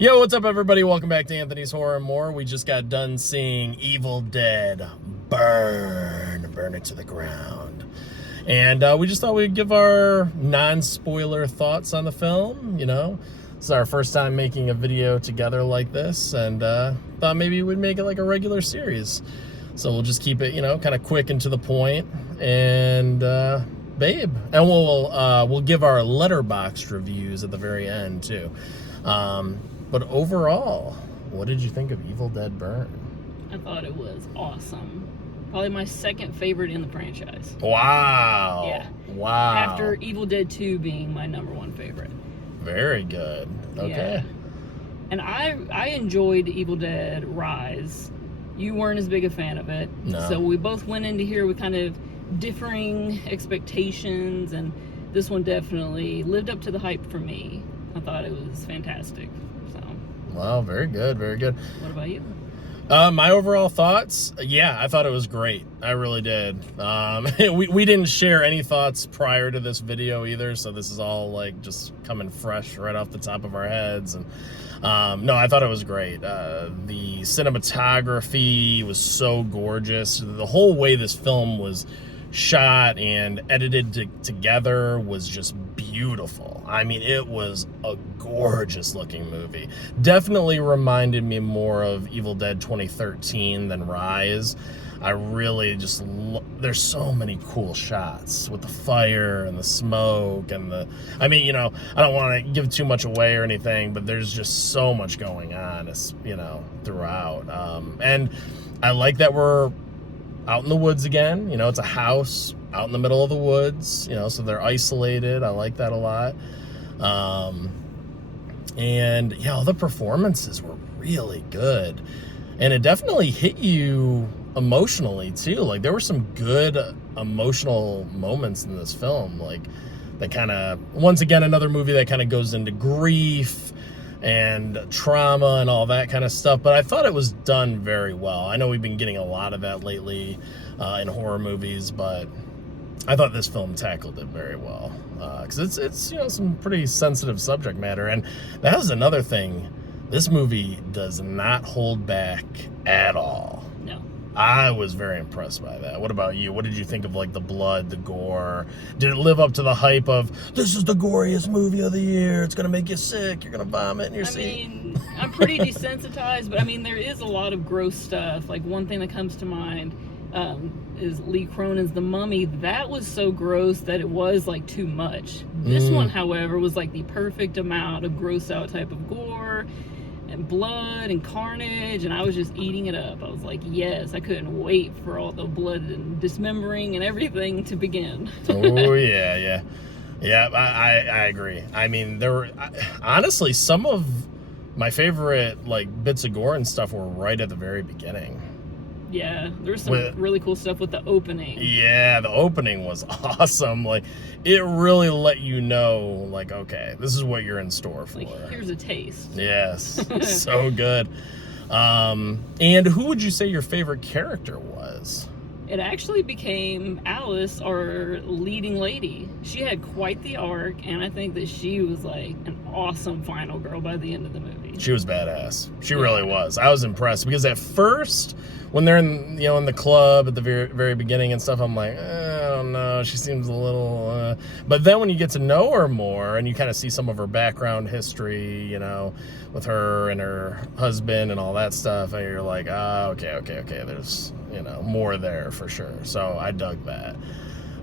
Yo, what's up, everybody? Welcome back to Anthony's Horror and More. We just got done seeing Evil Dead burn it to the ground. And we just thought we'd give our non-spoiler thoughts on the film. You know, this is our first time making a video together like this, and thought maybe we'd make it like a regular series. So we'll just keep it, you know, kind of quick and to the point. And babe, and we'll give our Letterboxd reviews at the very end too. But overall, what did you think of Evil Dead Burn? I thought it was awesome. Probably my second favorite in the franchise. Wow. Yeah. Wow. After Evil Dead 2 being my number one favorite. Very good. Okay. Yeah. And I enjoyed Evil Dead Rise. You weren't as big a fan of it. No. So we both went into here with kind of differing expectations, and this one definitely lived up to the hype for me. I thought it was fantastic. Wow, very good, very good. What about you? My overall thoughts, yeah, I thought it was great. I really did. We didn't share any thoughts prior to this video either, so this is all like just coming fresh right off the top of our heads. And no, I thought it was great. The cinematography was so gorgeous. The whole way this film was shot and edited together was just beautiful. I mean, it was a gorgeous looking movie. Definitely reminded me more of Evil Dead 2013 than Rise. I really just there's so many cool shots with the fire and the smoke and I mean, you know, I don't want to give too much away or anything, but there's just so much going on, you know, throughout. And I like that we're out in the woods again. You know, it's a house out in the middle of the woods, you know, so they're isolated. I like that a lot. And yeah, all the performances were really good, and it definitely hit you emotionally too. Like, there were some good emotional moments in this film, like that kind of, once again, another movie that kind of goes into grief and trauma and all that kind of stuff, but I thought it was done very well. I know we've been getting a lot of that lately in horror movies, but I thought this film tackled it very well, because it's you know, some pretty sensitive subject matter, and that was another thing. This movie does not hold back at all. No. I was very impressed by that. What about you? What did you think of, like, the blood, the gore? Did it live up to the hype of, this is the goriest movie of the year, it's gonna make you sick, you're gonna vomit in your seat? I mean, I'm pretty desensitized, but I mean, there is a lot of gross stuff. Like, one thing that comes to mind is Lee Cronin's The Mummy. That was so gross that it was like too much. This one, however, was like the perfect amount of gross out type of gore and blood and carnage, and I was just eating it up. I was like, yes, I couldn't wait for all the blood and dismembering and everything to begin. Oh yeah. I agree. I mean, there were honestly some of my favorite like bits of gore and stuff were right at the very beginning. Yeah, there's some really cool stuff with the opening. Yeah, the opening was awesome. Like, it really let you know, like, okay, this is what you're in store for. Like, here's a taste. Yes, so good. And who would you say your favorite character was? It actually became Alice, our leading lady. She had quite the arc, and I think that she was like an awesome final girl by the end of the movie. She was badass. She really was. I was impressed, because at first, when they're in, you know, in the club at the very, very beginning and stuff, I'm like, I don't know, she seems a little, but then when you get to know her more and you kind of see some of her background history, you know, with her and her husband and all that stuff, and you're like, okay, there's, you know, more there for sure. So I dug that.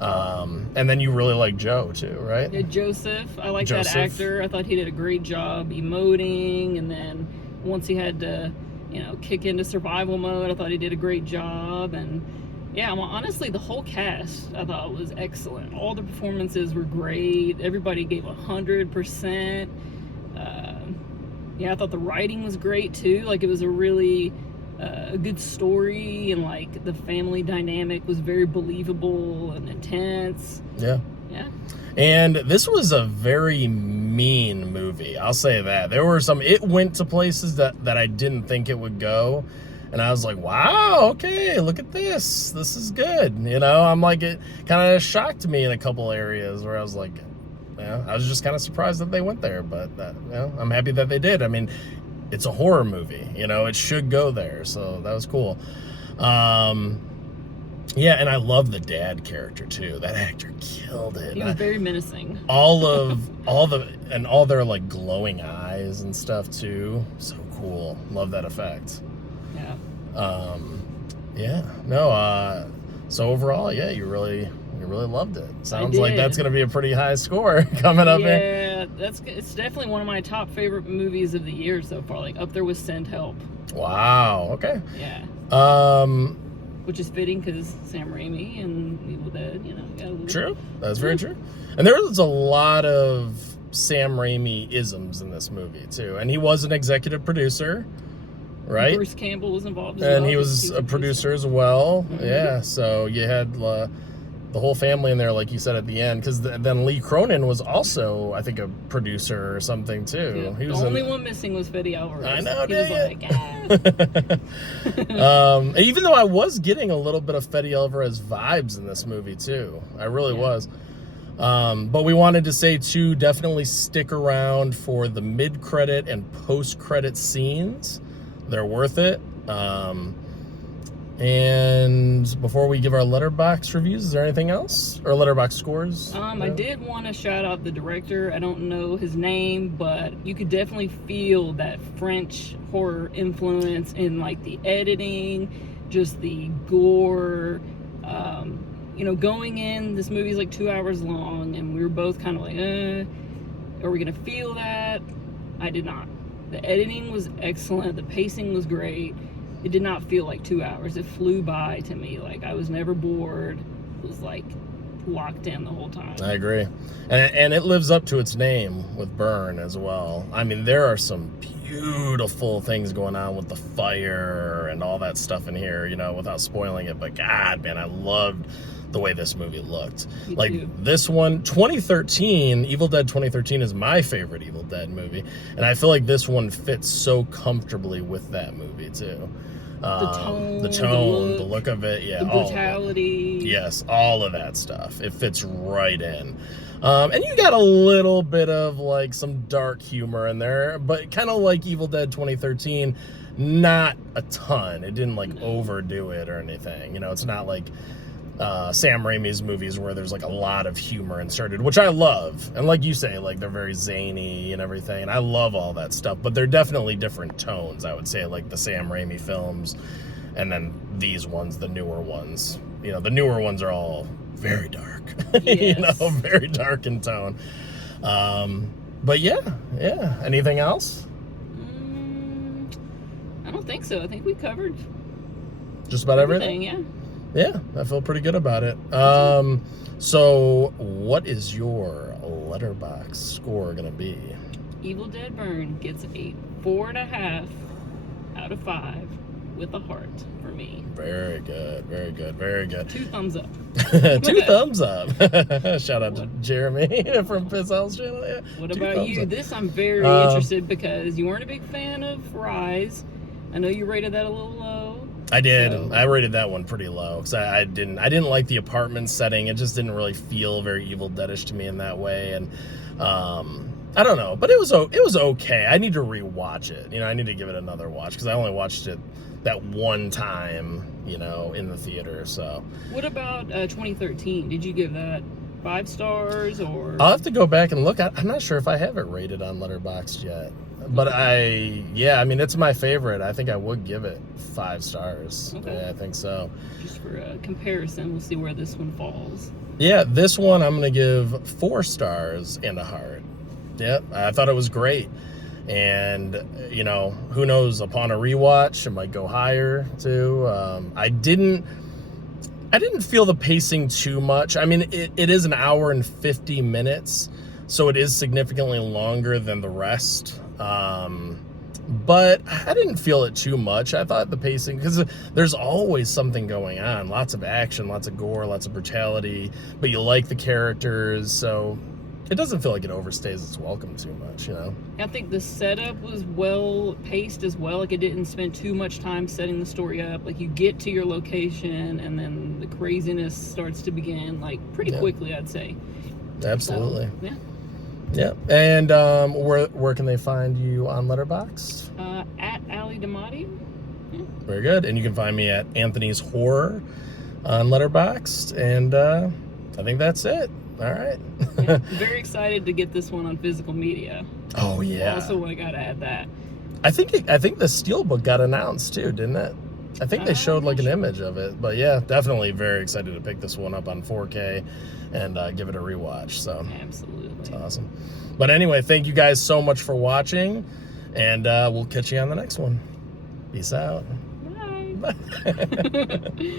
And then you really like Joe too, right? Yeah, Joseph. I like that actor. I thought he did a great job emoting, and then once he had to, you know, kick into survival mode, I thought he did a great job. And yeah, well, honestly, the whole cast I thought was excellent. All the performances were great. Everybody gave 100%. Yeah, I thought the writing was great too. Like, it was a really a good story, and like the family dynamic was very believable and intense. Yeah. And this was a very mean movie, I'll say that. There were some, it went to places that I didn't think it would go, and I was like, wow, okay, look at this is good, you know. I'm like, it kind of shocked me in a couple areas where I was like, Yeah, I was just kind of surprised that they went there, but I'm happy that they did. I mean, it's a horror movie. You know, it should go there. So that was cool. Yeah, and I love the dad character too. That actor killed it. He was very menacing. All their like glowing eyes and stuff too. So cool. Love that effect. Yeah. Yeah. No. So overall, yeah, you really loved it. Sounds like that's gonna be a pretty high score coming up here. Yeah, it's definitely one of my top favorite movies of the year so far. Like up there with Send Help. Wow. Okay. Yeah. Which is fitting because Sam Raimi and Evil Dead, you know. Got a little... True. That's very true. And there was a lot of Sam Raimi isms in this movie too, and he was an executive producer, right? Bruce Campbell was involved as and well. He was a producer as well. Mm-hmm. Yeah, so you had the whole family in there, like you said at the end, because then Lee Cronin was also, I think, a producer or something too. Yeah. He was the only one missing was Fede Alvarez. I know, he was like, even though I was getting a little bit of Fede Alvarez vibes in this movie too, I really was. But we wanted to say too, definitely stick around for the mid-credit and post-credit scenes. They're worth it. And before we give our Letterboxd reviews, is there anything else? Or Letterboxd scores? I did want to shout out the director. I don't know his name, but you could definitely feel that French horror influence in like the editing, just the gore. You know, going in, this movie's like 2 hours long, and we were both kind of like, are we going to feel that? I did not. The editing was excellent. The pacing was great. It did not feel like 2 hours. It flew by to me. Like, I was never bored. It was like locked in the whole time. I agree. And it lives up to its name with Burn as well. I mean, there are some beautiful things going on with the fire and all that stuff in here, you know, without spoiling it. But God, man, I loved the way this movie looked. Me like too. This one, 2013, Evil Dead 2013 is my favorite Evil Dead movie. And I feel like this one fits so comfortably with that movie too. The tone, the look of it, yeah, the brutality. Yes, all of that stuff. It fits right in. And you got a little bit of like some dark humor in there, but kind of like Evil Dead 2013, not a ton. It didn't like overdo it or anything. You know, it's not like Sam Raimi's movies where there's like a lot of humor inserted, which I love. And like you say, like they're very zany and everything. And I love all that stuff, but they're definitely different tones, I would say, like the Sam Raimi films and then these ones, the newer ones. You know, the newer ones are all very dark, Yes. you know, very dark in tone. But yeah. Anything else? I don't think so. I think we covered Just about everything? yeah. Yeah, I feel pretty good about it. So what is your Letterboxd score gonna be? Evil Dead Burn gets a 4.5 out of 5 with a heart for me. Very good, very good, very good. 2 thumbs up. 2 thumbs up. Shout out to Jeremy from Piss House Channel. Yeah. What 2 about thumbs you? up. This I'm very interested because you weren't a big fan of Rise. I know you rated that a little low. I did. So- I rated that one pretty low because I didn't like the apartment setting. It just didn't really feel very Evil Deadish to me in that way, and I don't know, but it was okay. I need to rewatch it. You know, I need to give it another watch because I only watched it that one time, you know, in the theater. So What about 2013? Did you give that 5 stars or? I'll have to go back and look. I'm not sure if I have it rated on Letterboxd yet. But I mean, it's my favorite. I think I would give it 5 stars. Okay. Yeah, I think so. Just for a comparison, we'll see where this one falls. Yeah, this one I'm going to give 4 stars and a heart. Yep, I thought it was great. And, you know, who knows, upon a rewatch, it might go higher too. I didn't feel the pacing too much. I mean, it is an hour and 50 minutes, so it is significantly longer than the rest. But I didn't feel it too much. I thought the pacing, because there's always something going on, lots of action, lots of gore, lots of brutality, but you like the characters, so it doesn't feel like it overstays its welcome too much, you know? I think the setup was well paced as well. Like, it didn't spend too much time setting the story up. Like, you get to your location and then the craziness starts to begin, like, pretty quickly, I'd say. Absolutely. So, yeah. Yeah. And where can they find you on Letterboxd? At Ali Damati. Very good. And you can find me at Anthony's Horror on Letterboxd. And I think that's it. All right. Yeah, very excited to get this one on physical media. Oh yeah. Also, I gotta add that. I think the Steelbook got announced too, didn't it? I think they showed like an image of it. But yeah, definitely very excited to pick this one up on 4K and give it a rewatch. So absolutely, it's awesome. But anyway, thank you guys so much for watching, and we'll catch you on the next one. Peace out. Bye. Bye.